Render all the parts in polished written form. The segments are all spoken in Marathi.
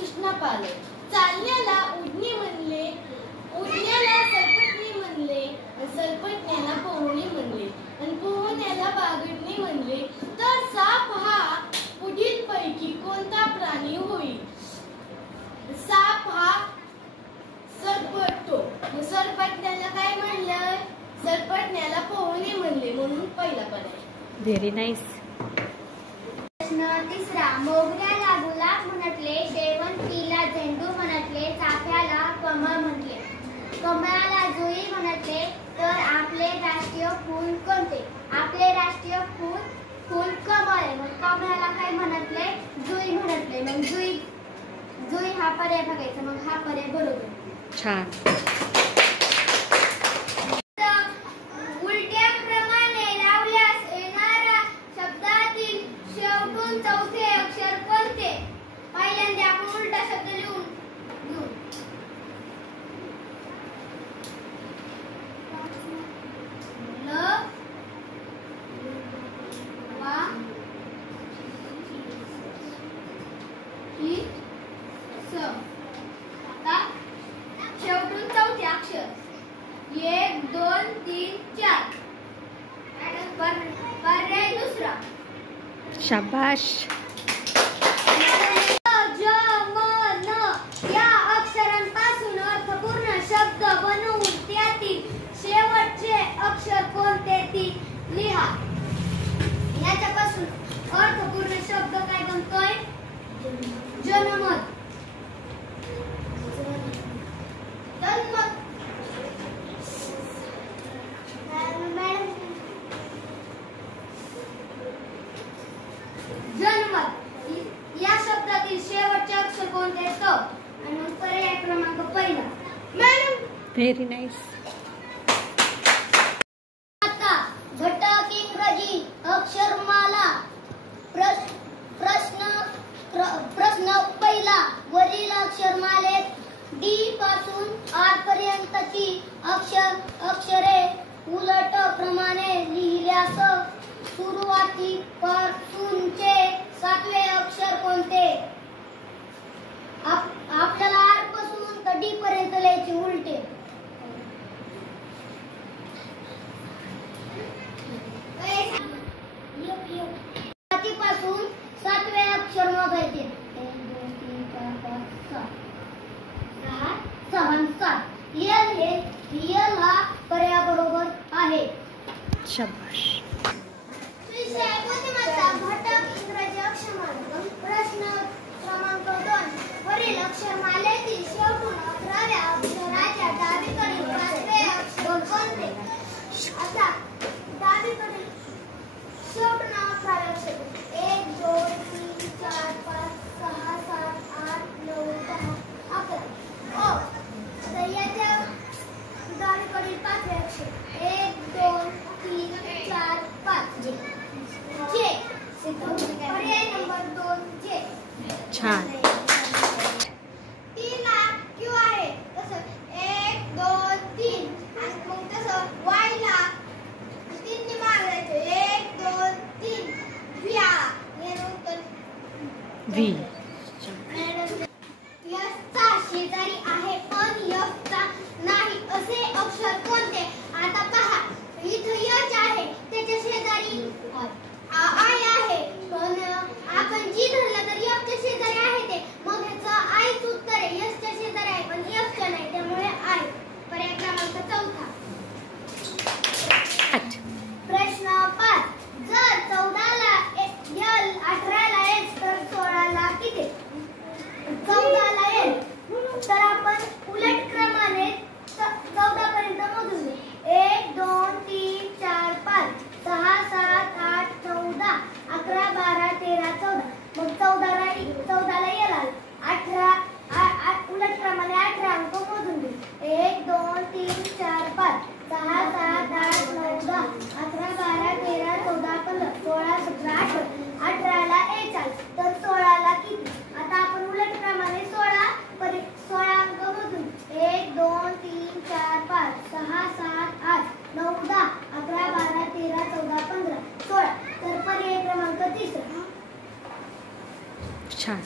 सूचना पाळले. चालण्याला उडणे म्हणले, उडण्याला सरपटणे म्हणले, सरपटण्याला पोहणे म्हणले, आणि पोहण्याला बागडणे म्हणले. तर साप हा पुढील पैकी कोणता प्राणी होईल? साप हा सरपटतो. सरपटण्याला काय म्हणलं? सरपटण्याला पोहणे म्हणले, म्हणून पहिला पर्याय. Very nice. प्रश्न तिसरा. मोगऱ्याला गुलाब म्हटले, शेवंतीला झेंडू म्हटले, चाफ्याला कमळ म्हटले, कमळाला जुई म्हटले, तर आपले राष्ट्रीय फूल कोणते? आपले राष्ट्रीय फूल कमळ आहे. मग कमळाला काय म्हटले? जुई म्हटले. मग जुई हा पर्याय बघायचा. मग हा पर्याय बरोबर. छान. उलट्या क्रमाने लावल्यास येणाऱ्या शब्दातील शेवटून चौथे अक्षर कोणते? पहिल्यांदा आपण उलटा शब्द लिहून घेऊ. ल वा ही स. आता शेवटून चौथे अक्षर 1 2 3 4. पर्याय दुसरा. शाबाश. ज म न या अक्षरांपासून अर्थपूर्ण शब्द बनवून त्यातील शेवटचे अक्षर कोणते ती लिहा. याच्यापासून अर्थपूर्ण शब्द काय बनतोय? जनमत, जनमत. जनमत या शब्दातील शेवटचे अक्षर कोणते? क. आणि पर्याय क्रमांक पहिला. मॅडम. Very nice. आता घटक इंग्रजी अक्षरमाला. प्रश्न पहिला. वरील अक्षरमालेत डी पासून आर पर्यंतची अक्षरे उलट क्रमाने लिहिल्यास सुरुवातीपासूनचे सातवे अक्षर कोणते? आपल्याला आर पासून तर डी पर्यंत लिहायचे उलटे. सुरुवातीपासून सातवे अक्षर मोजायचे. 1 2 3 4 5 6 6 7. यल हे यल हा पर्याय बरोबर आहे. शाबाश. घटक इंग्रजी अक्षरमाला. प्रश्न क्रमांक 2. वरील अक्षरमालेतील शेवटून 11व्या अक्षराच्या डावीकडील पाचवे अक्षर कोणते? आता डावीकडील शेवटून 11 अक्षर 1 2 3 4 5 6 7 8 9 10 11. ओ. आता याच्या डावीकडील पाचवे अक्षर 1 2 3 4 5. जे. पर्याय नंबर 2 जे. छान. 3 ला क्यू आहे. तसं 1 2 3 आणि मग तसं वाय ला 3 ने मारायचं. 1 2 3 व्ही आला. याचं उत्तर व्ही. यसचा शेजारी आहे पण यसचा नाही असे अक्षर कोणते? आता पहा इथं यच आहे, त्याच्या शेजारी आय आहे, पण आपण जी धरलं तर यच्या शेजारी आहे ते. मग ह्याचं आयच उत्तर आहे. यसच्या शेजारी आहे पण यसच्या नाही, त्यामुळे आय. पर्याय क्रमांक 4. प्रश्न 5. जर 14 ला यल 18 ला एच तर 16 ला किती? 14 ला एल तर आपण उलट क्रमाने 14 पर्यंत मोजून घेऊ. 1 2 3 4 5 6 7 8 14 11 12 13 14. मग 14 ला एल आला. 18 उलट क्रमाने 18 अंक मोजून घेऊ. 1 2 3 4 5 6 7 8 9 10 11 12 13 14 15 16 17 18. 18 ला एच आला तर 16 ला किती? आता आपण उलट क्रमाने 16 अंक मोजून 1 2 3 4 5 6 7 8 9 10 11 12 13 14 15 16. तर पर्याय क्रमांक 3. छान.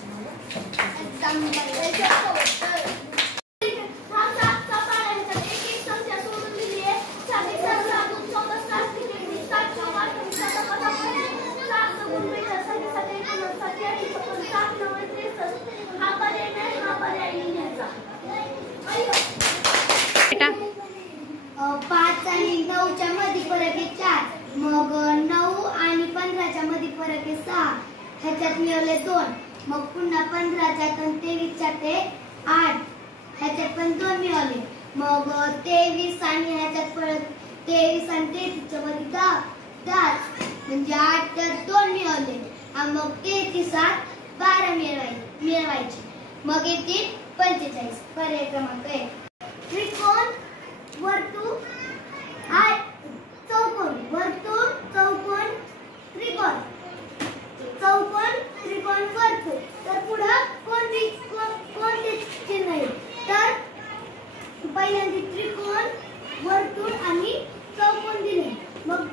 बेटा 5 आणि 9च्या मध्ये फरक आहे 4. मग 9 आणि 15च्या मध्ये फरक आहे 6. ह्याच्यात मिळवले 2. मग पुन्हा 15च्यात आणि 23च्यात ते 8. ह्याच्यात पण 2 मिळवले. मग 23 आणि ह्याच्यात परत 23 आणि 33च्या मध्ये 10 म्हणजे 8 तर 2 मिळवले. आणि मग 33 12 मिळवायचे. मग येतील 45. पर्याय क्रमांक 1. त्रिकोण वर्तुळ चौकोन वर्तुळ चौकोन त्रिकोण चौकोन त्रिकोण वर्तुळ. तर पुढं कोणते चिन्ह आहे तर पहिल्यांदा त्रिकोण वर्तुळ आणि चौकोन दिले. मग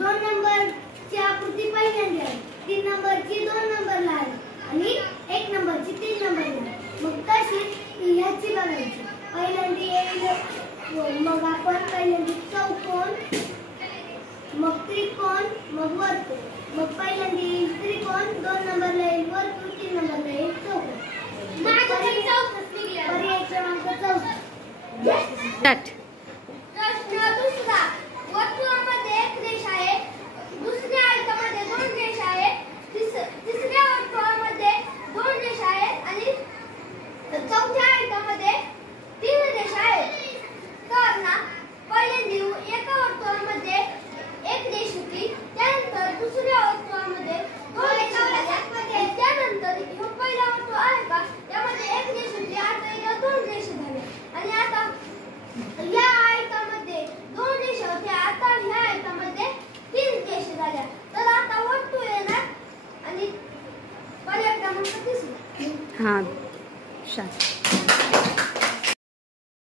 2 नंबरची आकृती पहिल्यांदा आहे, 3 नंबरची 2 नंबरला आहे आणि 1 नंबरची 3 नंबरला आहे. मग तशीच ह्याची बघायची. पहिल्यांदा येईल मग आपण पहिल्यांदा चौकोन मग त्रिकोण मग वर्तुळ. मग पहिल्यांदा येईल त्रिकोण, 2 नंबरला येईल वर्तुळ, 3 नंबरला येईल चौकोन. पर्याय क्रमांक 4. स्टार्ट. प्रश्न दुसरा. वर्तुळामध्ये 1 रेष आहे, दुसऱ्या आयतामध्ये 2 रेष आहे, तिसऱ्या वर्तुळामध्ये 2 रेष आहेत आणि चौथ्या आयतामध्ये 3 रेष आहेत. तर ना पहिल्यांदा एका वर्तुळामध्ये 1 रेष होती, त्यानंतर दुसऱ्या वर्तुळामध्ये 2 रेषा झाल्या. त्यानंतर हे पहिला वर्तुळ आहे का त्यामध्ये 1 रेष होती, आता याला 2 रेषा झाल्या. आणि आता या आयतामध्ये 2 रेषा होत्या, आता ह्या आयतामध्ये 3 रेषा झाल्या. तर आता वर्तुळ येणार आणि पर्याय क्रमांक 3. हां शांत.